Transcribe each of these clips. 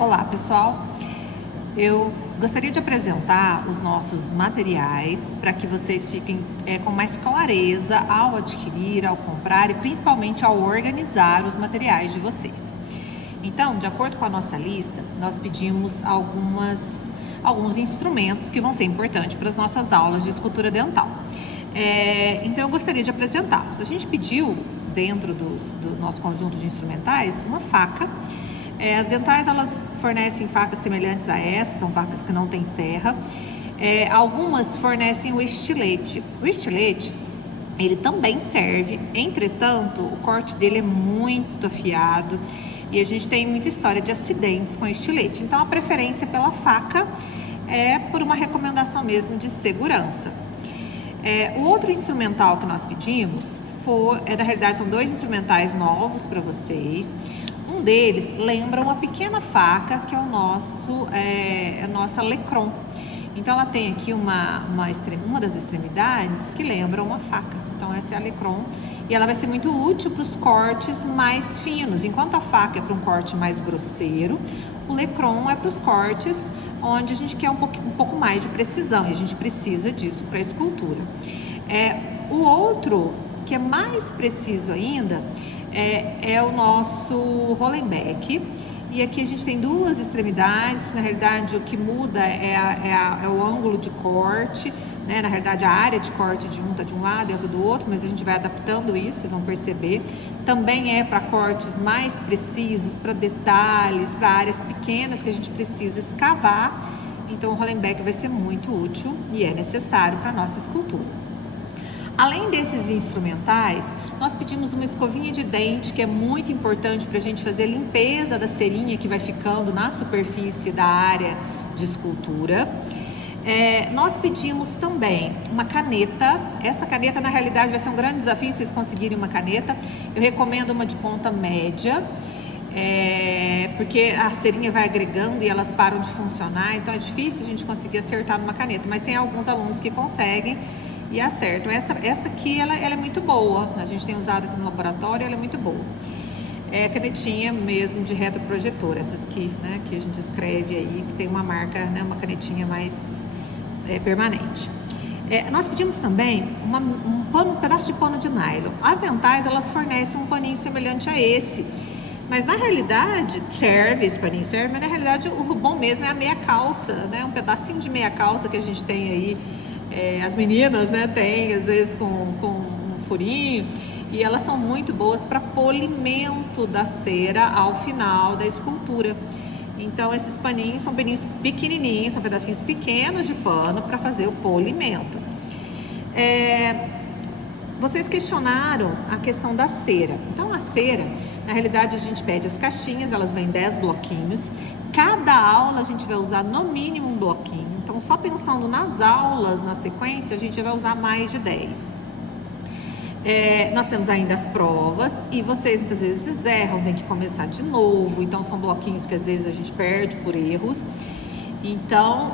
Olá, pessoal. Eu gostaria de apresentar os nossos materiais para que vocês fiquem com mais clareza ao adquirir, ao comprar e principalmente ao organizar os materiais de vocês. Então, de acordo com a nossa lista, nós pedimos alguns instrumentos que vão ser importantes para as nossas aulas de escultura dental. Então, eu gostaria de apresentá-los. A gente pediu, dentro do nosso conjunto de instrumentais, uma faca. As dentais, elas fornecem facas semelhantes a essa, são facas que não têm serra. Algumas fornecem o estilete. O estilete, ele também serve, entretanto, o corte dele é muito afiado e a gente tem muita história de acidentes com estilete. Então, a preferência pela faca é por uma recomendação mesmo de segurança. O outro instrumental que nós pedimos na realidade, são dois instrumentais novos para vocês. Um deles lembra uma pequena faca que é a nossa Lecron. Então, ela tem aqui uma das extremidades que lembra uma faca. Então, essa é a Lecron e ela vai ser muito útil para os cortes mais finos. Enquanto a faca é para um corte mais grosseiro, o Lecron é para os cortes onde a gente quer um pouco mais de precisão e a gente precisa disso para a escultura. O outro, que é mais preciso ainda, é o nosso Hollenbeck. E aqui a gente tem duas extremidades. Na realidade, o que muda é o ângulo de corte, né? Na realidade, a área de corte de um está de um lado e outra do outro, mas a gente vai adaptando isso, vocês vão perceber. Também é para cortes mais precisos, para detalhes, para áreas pequenas que a gente precisa escavar. Então, o Hollenbeck vai ser muito útil e é necessário para a nossa escultura. Além desses instrumentais, nós pedimos uma escovinha de dente, que é muito importante para a gente fazer a limpeza da cerinha que vai ficando na superfície da área de escultura. Nós pedimos também uma caneta. Essa caneta, na realidade, vai ser um grande desafio vocês conseguirem uma caneta. Eu recomendo uma de ponta média, porque a cerinha vai agregando e elas param de funcionar, então é difícil a gente conseguir acertar numa caneta, mas tem alguns alunos que conseguem e acertam. Essa aqui, ela é muito boa, a gente tem usado aqui no laboratório, ela é muito boa. É a canetinha mesmo de retroprojetor, essas aqui, né, que a gente escreve aí, que tem uma marca, né, uma canetinha mais permanente. Nós pedimos também um pedaço de pano de nylon. As dentais, elas fornecem um paninho semelhante a esse, mas na realidade, esse paninho serve, mas na realidade o bom mesmo é a meia calça, né, um pedacinho de meia calça que a gente tem aí. As meninas, né, tem às vezes com um furinho, e elas são muito boas para polimento da cera ao final da escultura. Então, esses paninhos são paninhos pequenininhos, são pedacinhos pequenos de pano para fazer o polimento. Vocês questionaram a questão da cera. Então, a cera, na realidade, a gente pede as caixinhas, elas vêm 10 bloquinhos. Cada aula a gente vai usar no mínimo um bloquinho. Então, só pensando nas aulas, na sequência, a gente vai usar mais de 10. Nós temos ainda as provas e vocês muitas vezes erram, tem que começar de novo. Então, são bloquinhos que às vezes a gente perde por erros. Então,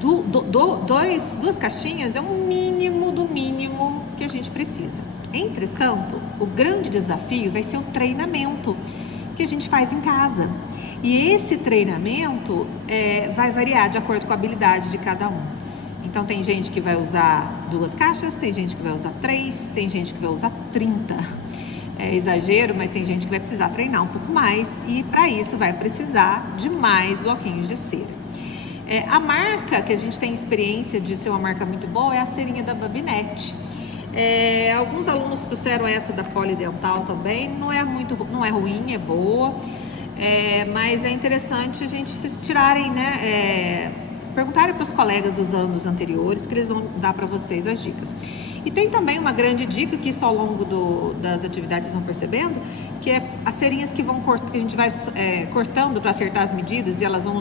duas caixinhas é o mínimo do mínimo que a gente precisa. Entretanto, o grande desafio vai ser o treinamento que a gente faz em casa. E esse treinamento vai variar de acordo com a habilidade de cada um. Então, tem gente que vai usar 2 caixas, tem gente que vai usar 3, tem gente que vai usar 30. É exagero, mas tem gente que vai precisar treinar um pouco mais e para isso vai precisar de mais bloquinhos de cera. A marca que a gente tem experiência de ser uma marca muito boa é a cerinha da Babinette. Alguns alunos trouxeram essa da Polidental também, não é ruim, é boa. Mas é interessante a gente se tirarem, né, perguntarem para os colegas dos anos anteriores, que eles vão dar para vocês as dicas. E tem também uma grande dica que isso ao longo das atividades vocês vão percebendo, que é as cerinhas que a gente vai cortando para acertar as medidas e elas vão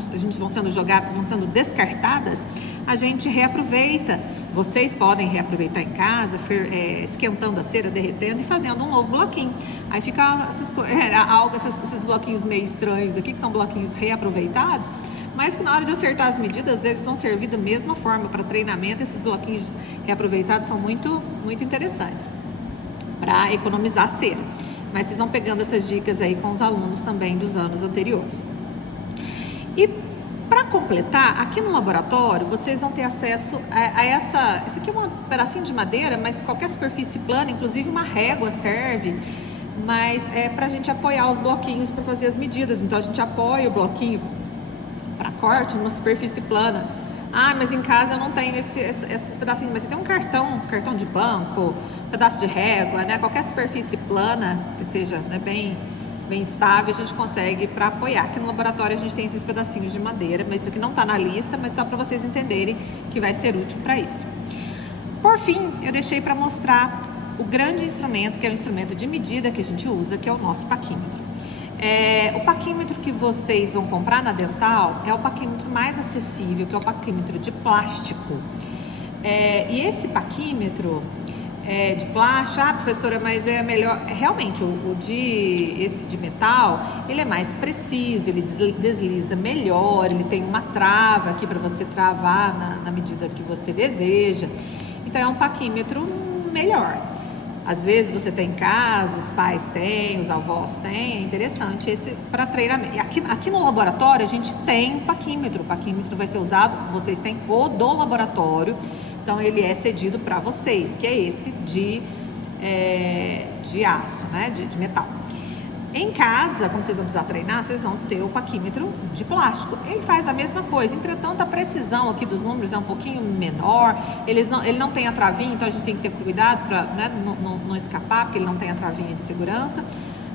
sendo jogadas, vão sendo descartadas, a gente reaproveita. Vocês podem reaproveitar em casa, esquentando a cera, derretendo e fazendo um novo bloquinho. Aí fica esses bloquinhos meio estranhos aqui, que são bloquinhos reaproveitados, mas que na hora de acertar as medidas, às vezes vão servir da mesma forma para treinamento. Esses bloquinhos reaproveitados são muito, muito interessantes para economizar cera. Mas vocês vão pegando essas dicas aí com os alunos também dos anos anteriores. E para completar, aqui no laboratório, vocês vão ter acesso a essa... Esse aqui é um pedacinho de madeira, mas qualquer superfície plana, inclusive uma régua serve, mas é para a gente apoiar os bloquinhos para fazer as medidas. Então a gente apoia o bloquinho para corte numa superfície plana. Ah, mas em casa eu não tenho esse pedacinho, mas você tem um cartão de banco, pedaço de régua, né? Qualquer superfície plana que seja, né, bem estável, a gente consegue para apoiar. Aqui no laboratório a gente tem esses pedacinhos de madeira, mas isso aqui não está na lista, mas só para vocês entenderem que vai ser útil para isso. Por fim, eu deixei para mostrar o grande instrumento, que é o instrumento de medida que a gente usa, que é o nosso paquímetro. O paquímetro que vocês vão comprar na Dental é o paquímetro mais acessível, que é o paquímetro de plástico. E esse paquímetro de plástico, professora, mas é melhor. Realmente, esse de metal, ele é mais preciso, ele desliza melhor, ele tem uma trava aqui para você travar na medida que você deseja. Então é um paquímetro melhor. Às vezes você tem em casa, os pais têm, os avós têm, é interessante esse para treinamento. Aqui no laboratório a gente tem paquímetro, o paquímetro vai ser usado, vocês têm o do laboratório, então ele é cedido para vocês, que é esse de aço, né, de metal. Em casa, quando vocês vão precisar treinar, vocês vão ter o paquímetro de plástico. Ele faz a mesma coisa, entretanto a precisão aqui dos números é um pouquinho menor, ele não tem a travinha, então a gente tem que ter cuidado para, né, não escapar, porque ele não tem a travinha de segurança,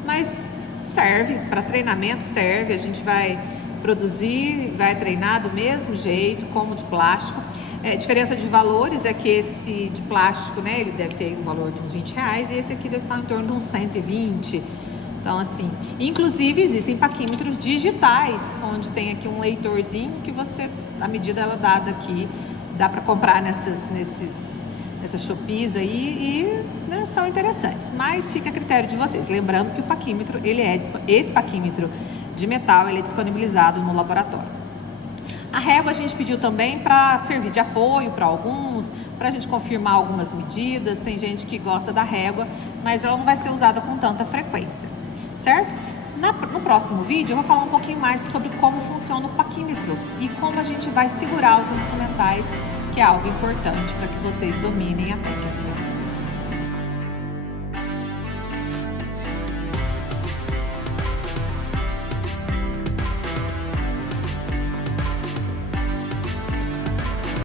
mas serve para treinamento, serve, a gente vai produzir, vai treinar do mesmo jeito, como de plástico. A diferença de valores é que esse de plástico, né, ele deve ter um valor de uns R$20 e esse aqui deve estar em torno de uns 120. Então, assim, inclusive existem paquímetros digitais, onde tem aqui um leitorzinho que você, a medida ela dada aqui, dá para comprar nessas Shopees aí e, né, são interessantes, mas fica a critério de vocês. Lembrando que o paquímetro, esse paquímetro de metal, ele é disponibilizado no laboratório. A régua a gente pediu também para servir de apoio para alguns, para a gente confirmar algumas medidas. Tem gente que gosta da régua, mas ela não vai ser usada com tanta frequência, certo? No próximo vídeo eu vou falar um pouquinho mais sobre como funciona o paquímetro e como a gente vai segurar os instrumentais, que é algo importante para que vocês dominem a técnica.